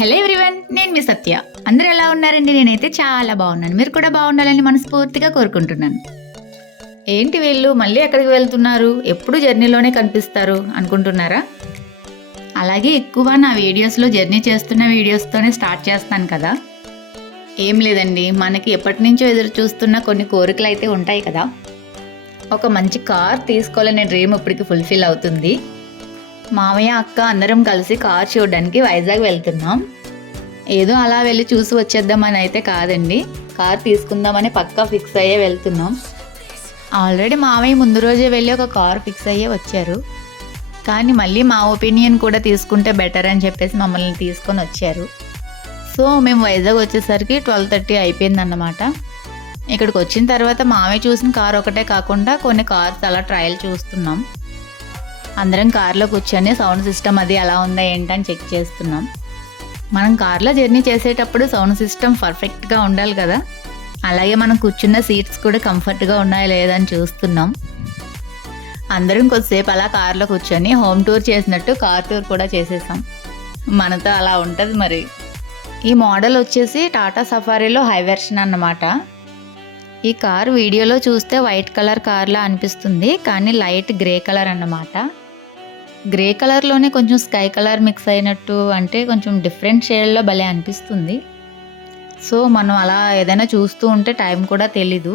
Hello everyone, నేను మీ సత్య. అందరూ ఎలా ఉన్నారండి? నేనైతే చాలా బాగున్నాను. మీరు కూడా బాగుండాలని మనస్ఫూర్తిగా కోరుకుంటున్నాను. ఏంటి వీళ్ళు మళ్ళీ ఎక్కడికి వెళ్తున్నారు, ఎప్పుడు జర్నీలోనే కనిపిస్తారు అనుకుంటున్నారా? అలాగే ఎక్కువ నా వీడియోస్లో జర్నీ చేస్తున్న వీడియోస్తోనే స్టార్ట్ చేస్తాను కదా. ఏం లేదండి, మనకి ఎప్పటి నుంచో ఎదురు చూస్తున్న కొన్ని కోరికలు అయితే ఉంటాయి కదా. ఒక మంచి కార్ తీసుకోవాలనే డ్రీమ్ ఇప్పటికి ఫుల్ఫిల్ అవుతుంది. మామయ్య అక్క అందరం కలిసి కార్ చూడడానికి వైజాగ్ వెళ్తున్నాం. ఏదో అలా వెళ్ళి చూసి వచ్చేద్దామని అయితే కాదండి, కార్ తీసుకుందామని పక్కా ఫిక్స్ అయ్యే వెళ్తున్నాం. ఆల్రెడీ మామయ్య ముందు రోజే వెళ్ళి ఒక కార్ ఫిక్స్ అయ్యే వచ్చారు. కానీ మళ్ళీ మా ఒపీనియన్ కూడా తీసుకుంటే బెటర్ అని చెప్పేసి మమ్మల్ని తీసుకొని వచ్చారు. సో మేము వైజాగ్ వచ్చేసరికి 12:30 అయిపోయిందన్నమాట. ఇక్కడికి వచ్చిన తర్వాత మామయ్య చూసిన కార్ ఒకటే కాకుండా కొన్ని కార్స్ అలా ట్రయల్ చూస్తున్నాం. అందరం కార్లో కూర్చొని సౌండ్ సిస్టమ్ అది ఎలా ఉందా ఏంటని చెక్ చేస్తున్నాం. మనం కార్లో జర్నీ చేసేటప్పుడు సౌండ్ సిస్టమ్ పర్ఫెక్ట్గా ఉండాలి కదా. అలాగే మనం కూర్చున్న సీట్స్ కూడా కంఫర్ట్గా ఉన్నాయా లేదా అని చూస్తున్నాం. అందరం కొద్దిసేపు అలా కార్లో కూర్చొని హోమ్ టూర్ చేసినట్టు కార్ టూర్ కూడా చేసేసాం. మనతో అలా ఉంటుంది మరి. ఈ మోడల్ వచ్చేసి టాటా సఫారీలో హై వెర్షన్ అన్నమాట. ఈ కార్ వీడియోలో చూస్తే వైట్ కలర్ కార్లా అనిపిస్తుంది, కానీ లైట్ గ్రే కలర్ అన్నమాట. గ్రే కలర్లోనే కొంచెం స్కై కలర్ మిక్స్ అయినట్టు, అంటే కొంచెం డిఫరెంట్ షేడ్లో భలే అనిపిస్తుంది. సో మనం అలా ఏదైనా చూస్తూ ఉంటే టైం కూడా తెలీదు.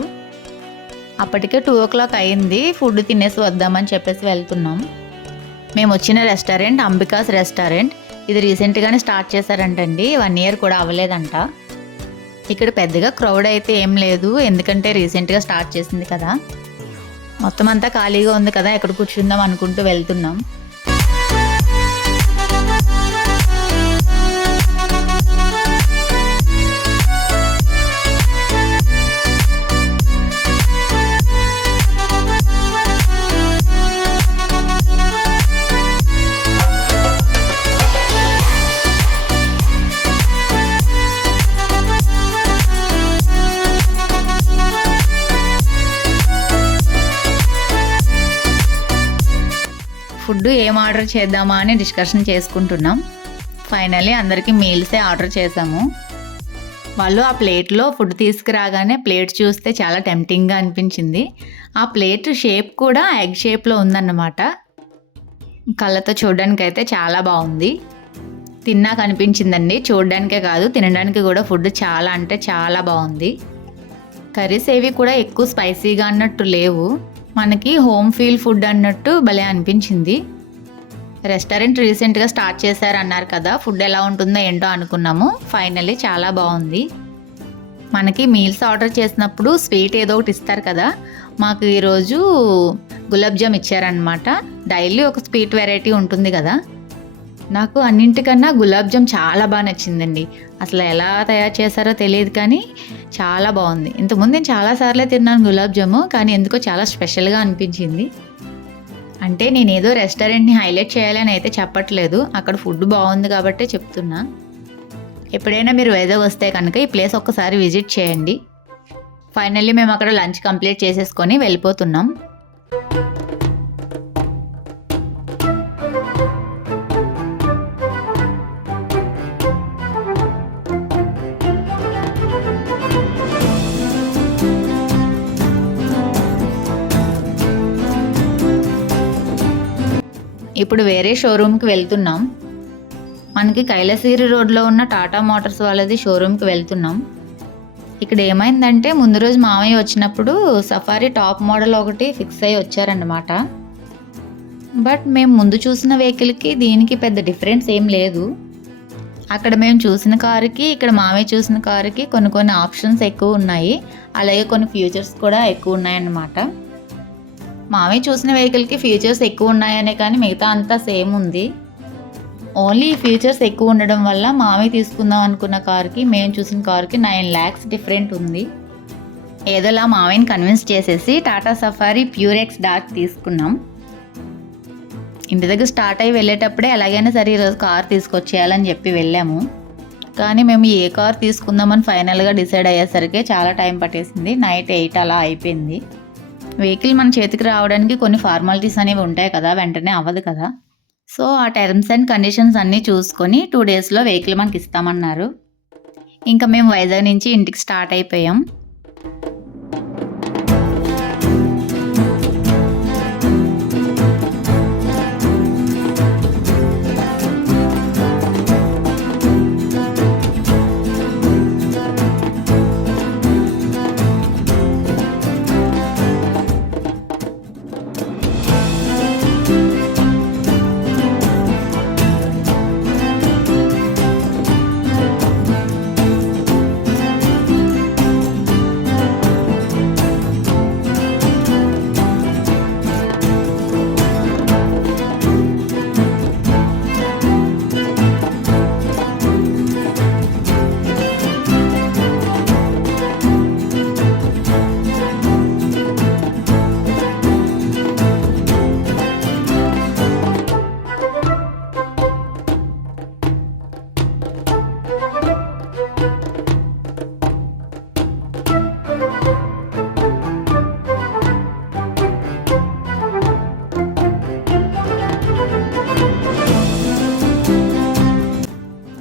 అప్పటికే 2 o'clock అయింది. ఫుడ్ తినేసి వద్దామని చెప్పేసి వెళ్తున్నాం. మేము వచ్చిన రెస్టారెంట్ అంబికాస్ రెస్టారెంట్. ఇది రీసెంట్గానే స్టార్ట్ చేశారంటండి, 1 year కూడా అవ్వలేదంట. ఇక్కడ పెద్దగా క్రౌడ్ అయితే ఏం లేదు, ఎందుకంటే రీసెంట్గా స్టార్ట్ చేసింది కదా. మొత్తం అంతా ఖాళీగా ఉంది కదా, ఎక్కడ కూర్చుందాం అనుకుంటూ వెళ్తున్నాం. ఫుడ్ ఏం ఆర్డర్ చేద్దామా అని డిస్కషన్ చేసుకుంటున్నాం. ఫైనల్లీ అందరికీ మీల్సే ఆర్డర్ చేసాము. వాళ్ళు ఆ ప్లేట్లో ఫుడ్ తీసుకురాగానే ప్లేట్ చూస్తే చాలా టెంప్టింగ్గా అనిపించింది. ఆ ప్లేట్ షేప్ కూడా ఎగ్ షేప్లో ఉందన్నమాట. కళ్ళతో చూడడానికి అయితే చాలా బాగుంది. తిన్నాక అనిపించిందండి, చూడడానికే కాదు తినడానికి కూడా ఫుడ్ చాలా అంటే చాలా బాగుంది. కర్రీస్ ఏవి కూడా ఎక్కువ స్పైసీగా అన్నట్టు లేవు, మనకి హోమ్ ఫీల్ ఫుడ్ అన్నట్టు భలే అనిపించింది. రెస్టారెంట్ రీసెంట్గా స్టార్ట్ చేశారన్నారు కదా, ఫుడ్ ఎలా ఉంటుందో ఏంటో అనుకున్నాము. ఫైనల్లీ చాలా బాగుంది. మనకి మీల్స్ ఆర్డర్ చేసినప్పుడు స్వీట్ ఏదో ఒకటి ఇస్తారు కదా, మాకు ఈరోజు గులాబ్ జామ్ ఇచ్చారనమాట. డైలీ ఒక స్వీట్ వెరైటీ ఉంటుంది కదా. నాకు అన్నింటికన్నా గులాబ్ జామ్ చాలా బాగా నచ్చిందండి. అసలు ఎలా తయారు చేశారో తెలియదు, కానీ చాలా బాగుంది. ఇంతకుముందు నేను చాలాసార్లే తిన్నాను గులాబ్ జాము, కానీ ఎందుకో చాలా స్పెషల్గా అనిపించింది. అంటే నేను ఏదో రెస్టారెంట్ని హైలైట్ చేయాలని అయితే చెప్పట్లేదు, అక్కడ ఫుడ్ బాగుంది కాబట్టే చెప్తున్నా. ఎప్పుడైనా మీరు వైజాగ్ వస్తే కనుక ఈ ప్లేస్ ఒక్కసారి విజిట్ చేయండి. ఫైనల్లీ మేము అక్కడ లంచ్ కంప్లీట్ చేసేసుకొని వెళ్ళిపోతున్నాం. ఇప్పుడు వేరే షోరూమ్కి వెళ్తున్నాం. మనకి కైలాసగిరి రోడ్లో ఉన్న టాటా మోటార్స్ వాళ్ళది షోరూమ్కి వెళ్తున్నాం. ఇక్కడ ఏమైందంటే, ముందు రోజు మామయ్య వచ్చినప్పుడు సఫారీ టాప్ మోడల్ ఒకటి ఫిక్స్ అయ్యి వచ్చారన్నమాట. బట్ మేము ముందు చూసిన వెహికల్కి దీనికి పెద్ద డిఫరెన్స్ ఏం లేదు. అక్కడ మేము చూసిన కారుకి ఇక్కడ మామయ్య చూసిన కారుకి కొన్ని ఆప్షన్స్ ఎక్కువ ఉన్నాయి, అలాగే కొన్ని ఫీచర్స్ కూడా ఎక్కువ ఉన్నాయన్నమాట. మామయ్య చూసిన వెహికల్కి ఫీచర్స్ ఎక్కువ ఉన్నాయనే కానీ మిగతా అంతా సేమ్ ఉంది. ఓన్లీ ఫీచర్స్ ఎక్కువ ఉండడం వల్ల మామయ్య తీసుకుందాం అనుకున్న కార్కి మేము చూసిన కార్కి 9 lakhs డిఫరెంట్ ఉంది. ఏదోలా మామయ్యని కన్విన్స్ చేసేసి టాటా సఫారీ ప్యూరెక్స్ డార్క్ తీసుకున్నాం. ఇంటి దగ్గర స్టార్ట్ అయ్యి వెళ్ళేటప్పుడే ఎలాగైనా సరే ఈరోజు కార్ తీసుకొచ్చేయాలని చెప్పి వెళ్ళాము. కానీ మేము ఏ కార్ తీసుకుందామని ఫైనల్గా డిసైడ్ అయ్యేసరికి చాలా టైం పట్టేసింది. నైట్ 8 అలా అయిపోయింది. వెహికల్ మన చేతికి రావడానికి కొన్ని ఫార్మాలిటీస్ అనేవి ఉంటాయి కదా, వెంటనే అవ్వదు కదా. సో ఆ టర్మ్స్ అండ్ కండిషన్స్ అన్నీ చూసుకొని 2 డేస్లో వెహికల్ మనకి ఇస్తామన్నారు. ఇంకా మేము వైజాగ్ నుంచి ఇంటికి స్టార్ట్ అయిపోయాం.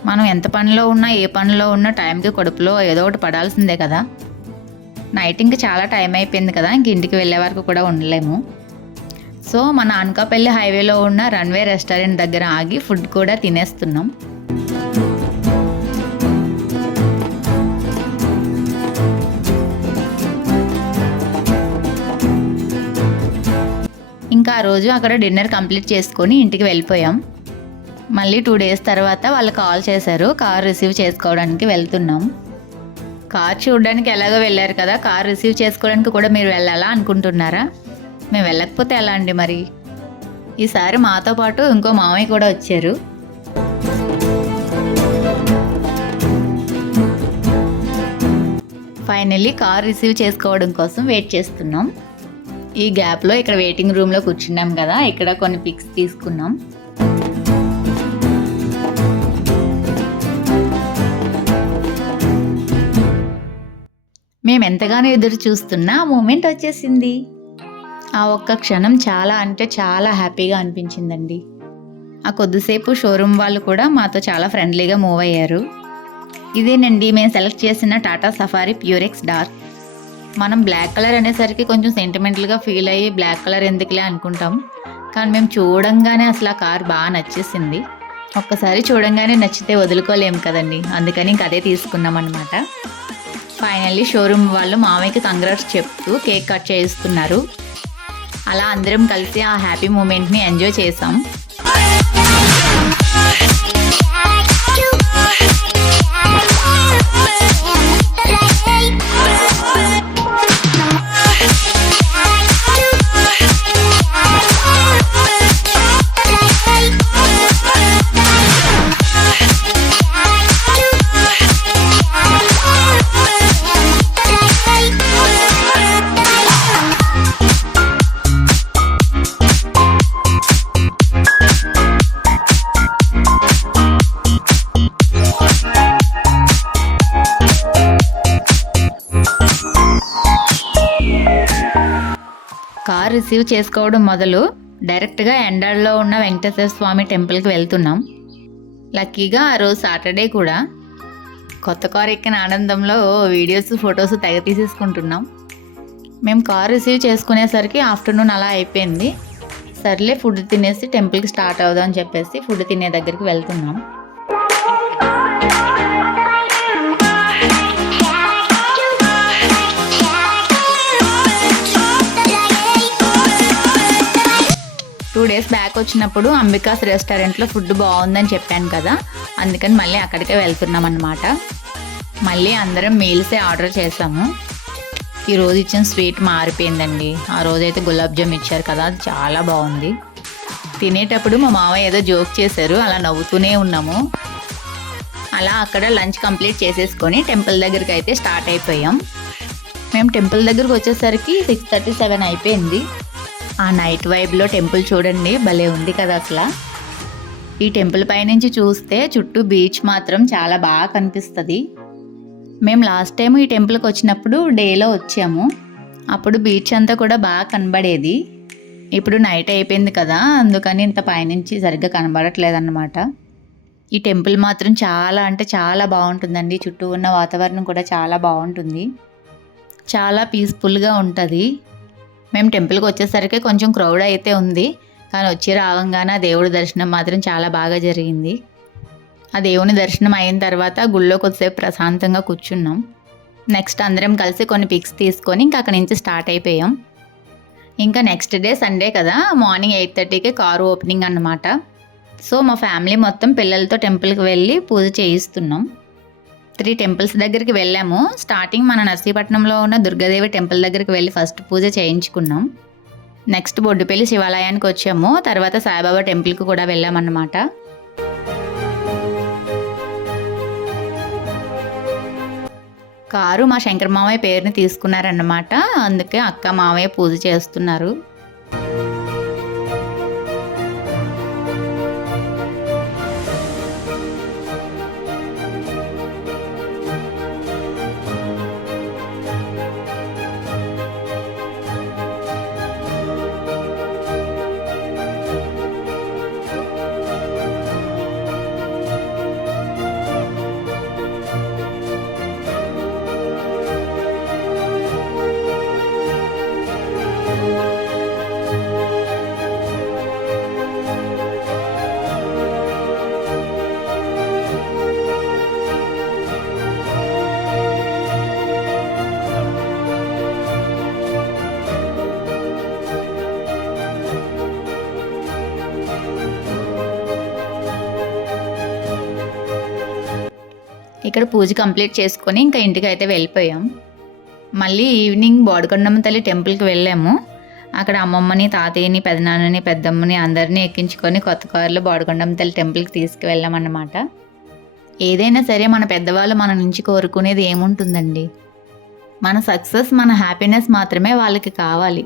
మనం ఎంత పనిలో ఉన్నా ఏ పనిలో ఉన్నా టైంకి కడుపులో ఏదో ఒకటి పడాల్సిందే కదా. నైట్ ఇంక చాలా టైం అయిపోయింది కదా, ఇంక ఇంటికి వెళ్ళే వరకు కూడా ఉండలేము. సో మన అనకాపల్లి హైవేలో ఉన్న రన్వే రెస్టారెంట్ దగ్గర ఆగి ఫుడ్ కూడా తినేస్తున్నాం. ఇంకా ఆ రోజు అక్కడ డిన్నర్ కంప్లీట్ చేసుకొని ఇంటికి వెళ్ళిపోయాం. మళ్ళీ 2 డేస్ తర్వాత వాళ్ళు కాల్ చేశారు, కార్ రిసీవ్ చేసుకోవడానికి వెళ్తున్నాం. కార్ చూడడానికి ఎలాగో వెళ్ళారు కదా, కార్ రిసీవ్ చేసుకోవడానికి కూడా మీరు వెళ్ళాలా అనుకుంటున్నారా? మేము వెళ్ళకపోతే ఎలా అండి మరి. ఈసారి మాతో పాటు ఇంకో మామయ్య కూడా వచ్చారు. ఫైనల్లీ కార్ రిసీవ్ చేసుకోవడం కోసం వెయిట్ చేస్తున్నాం. ఈ గ్యాప్లో ఇక్కడ వెయిటింగ్ రూమ్లో కూర్చున్నాం కదా, ఇక్కడ కొన్ని పిక్స్ తీసుకున్నాం. మేము ఎంతగానో ఎదురు చూస్తున్న ఆ మూమెంట్ వచ్చేసింది. ఆ ఒక్క క్షణం చాలా అంటే చాలా హ్యాపీగా అనిపించిందండి. ఆ కొద్దిసేపు షోరూమ్ వాళ్ళు కూడా మాతో చాలా ఫ్రెండ్లీగా మూవ్ అయ్యారు. ఇదేనండి మేము సెలెక్ట్ చేసిన టాటా సఫారీ ప్యూరెక్స్ డార్క్. మనం బ్లాక్ కలర్ అనేసరికి కొంచెం సెంటిమెంటల్గా ఫీల్ అయ్యి బ్లాక్ కలర్ ఎందుకులే అనుకుంటాం, కానీ మేము చూడంగానే అసలు ఆ కార్ బాగా నచ్చేసింది. ఒక్కసారి చూడంగానే నచ్చితే వదులుకోలేము కదండి, అందుకని ఇంక అదే తీసుకున్నాం అనమాట. ఫైనల్లీ షోరూమ్ వాళ్ళు మామయ్యకి కంగ్రాట్స్ చెప్తూ కేక్ కట్ చేయిస్తున్నారు. అలా అందరం కలిసి ఆ హ్యాపీ మూమెంట్ని ఎంజాయ్ చేసాం. కార్ రిసీవ్ చేసుకోవడం మొదలు డైరెక్ట్గా ఎండాడ్లో ఉన్న వెంకటేశ్వర స్వామి టెంపుల్కి వెళ్తున్నాం. లక్కీగా ఆ రోజు సాటర్డే కూడా. కొత్త కార్ ఎక్కిన ఆనందంలో వీడియోస్ ఫొటోస్ తెగ తీసేసుకుంటున్నాం. మేము కార్ రిసీవ్ చేసుకునేసరికి ఆఫ్టర్నూన్ అలా అయిపోయింది. సర్లే ఫుడ్ తినేసి టెంపుల్కి స్టార్ట్ అవుదాం అని చెప్పేసి ఫుడ్ తినే దగ్గరికి వెళ్తున్నాం. డేస్ బ్యాక్ వచ్చినప్పుడు అంబికాస్ రెస్టారెంట్లో ఫుడ్ బాగుందని చెప్పాను కదా, అందుకని మళ్ళీ అక్కడికే వెళ్తున్నాం అన్నమాట. మళ్ళీ అందరం మీల్సే ఆర్డర్ చేసాము. ఈరోజు ఇచ్చిన స్వీట్ మారిపోయిందండి. ఆ రోజైతే గులాబ్ జామ్ ఇచ్చారు కదా, అది చాలా బాగుంది. తినేటప్పుడు మా మామయ్య ఏదో జోక్ చేశారు, అలా నవ్వుతూనే ఉన్నాము. అలా అక్కడ లంచ్ కంప్లీట్ చేసేసుకొని టెంపుల్ దగ్గరికి అయితే స్టార్ట్ అయిపోయాం. మేము టెంపుల్ దగ్గరికి వచ్చేసరికి 6:37 అయిపోయింది. ఆ నైట్ వైబ్లో టెంపుల్ చూడండి, భలే ఉంది కదా అసలు. ఈ టెంపుల్ పైనుంచి చూస్తే చుట్టూ బీచ్ మాత్రం చాలా బాగా కనిపిస్తుంది. మేము లాస్ట్ టైం ఈ టెంపుల్కి వచ్చినప్పుడు డేలో వచ్చాము, అప్పుడు బీచ్ అంతా కూడా బాగా కనబడేది. ఇప్పుడు నైట్ అయిపోయింది కదా, అందుకని ఇంత పైనుంచి సరిగ్గా కనబడట్లేదన్నమాట. ఈ టెంపుల్ మాత్రం చాలా అంటే చాలా బాగుంటుందండి. చుట్టూ ఉన్న వాతావరణం కూడా చాలా బాగుంటుంది. చాలా పీస్ఫుల్గా ఉంటుంది. మేము టెంపుల్కి వచ్చేసరికి కొంచెం క్రౌడ్ అయితే ఉంది, కానీ వచ్చి రావంగానే దేవుడి దర్శనం మాత్రం చాలా బాగా జరిగింది. ఆ దేవుని దర్శనం అయిన తర్వాత గుళ్ళో కొద్దిసేపు ప్రశాంతంగా కూర్చున్నాం. నెక్స్ట్ అందరం కలిసి కొన్ని పిక్స్ తీసుకొని ఇంకా అక్కడి నుంచి స్టార్ట్ అయిపోయాం. ఇంకా నెక్స్ట్ డే సండే కదా, మార్నింగ్ 8:30కి కారు ఓపెనింగ్ అన్నమాట. సో మా ఫ్యామిలీ మొత్తం పిల్లలతో టెంపుల్కి వెళ్ళి పూజ చేయిస్తున్నాం. 3 టెంపుల్స్ దగ్గరికి వెళ్ళాము. స్టార్టింగ్ మన నర్సీపట్నంలో ఉన్న దుర్గాదేవి టెంపుల్ దగ్గరికి వెళ్ళి ఫస్ట్ పూజ చేయించుకున్నాం. నెక్స్ట్ బొడ్డుపల్లి శివాలయానికి వచ్చాము. తర్వాత సాయిబాబా టెంపుల్కి కూడా వెళ్ళామన్నమాట. కారు మా శంకర్ మావయ్య పేరుని తీసుకున్నారన్నమాట, అందుకే అక్క మావయ్య పూజ చేస్తున్నారు. ఇక్కడ పూజ కంప్లీట్ చేసుకొని ఇంకా ఇంటికి అయితే వెళ్ళిపోయాం. మళ్ళీ ఈవినింగ్ బోడికొండమ్మ తల్లి టెంపుల్కి వెళ్ళాము. అక్కడ అమ్మమ్మని, తాతయ్యని, పెదనాన్నని, పెద్దమ్మని అందరినీ ఎక్కించుకొని కొత్త కారులో బోడికొండమ్మ తల్లి టెంపుల్కి తీసుకువెళ్ళామన్నమాట. ఏదైనా సరే మన పెద్దవాళ్ళు మన నుంచి కోరుకునేది ఏముంటుందండి, మన సక్సెస్, మన హ్యాపీనెస్ మాత్రమే వాళ్ళకి కావాలి.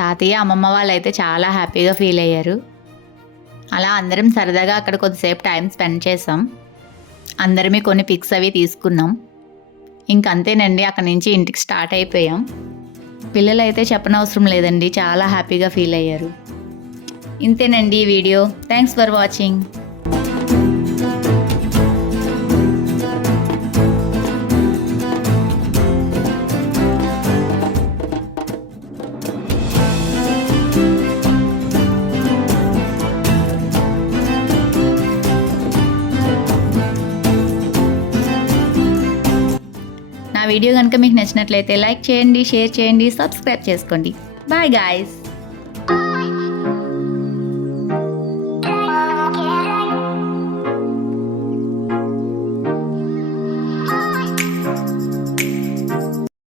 తాతయ్య, అమ్మమ్మ వాళ్ళైతే చాలా హ్యాపీగా ఫీల్ అయ్యారు. అలా అందరం సరదాగా అక్కడ కొద్దిసేపు టైం స్పెండ్ చేసాం. అందరమే కొన్ని పిక్స్ అవి తీసుకున్నాం. ఇంకంతేనండి, అక్కడి నుంచి ఇంటికి స్టార్ట్ అయిపోయాం. పిల్లలైతే చెప్పనవసరం లేదండి, చాలా హ్యాపీగా ఫీల్ అయ్యారు. ఇంతేనండి ఈ వీడియో. Thanks for watching. వీడియో కనుక మీకు నచ్చినట్లయితే లైక్ చేయండి, షేర్ చేయండి, సబ్స్క్రైబ్ చేసుకోండి. Bye guys.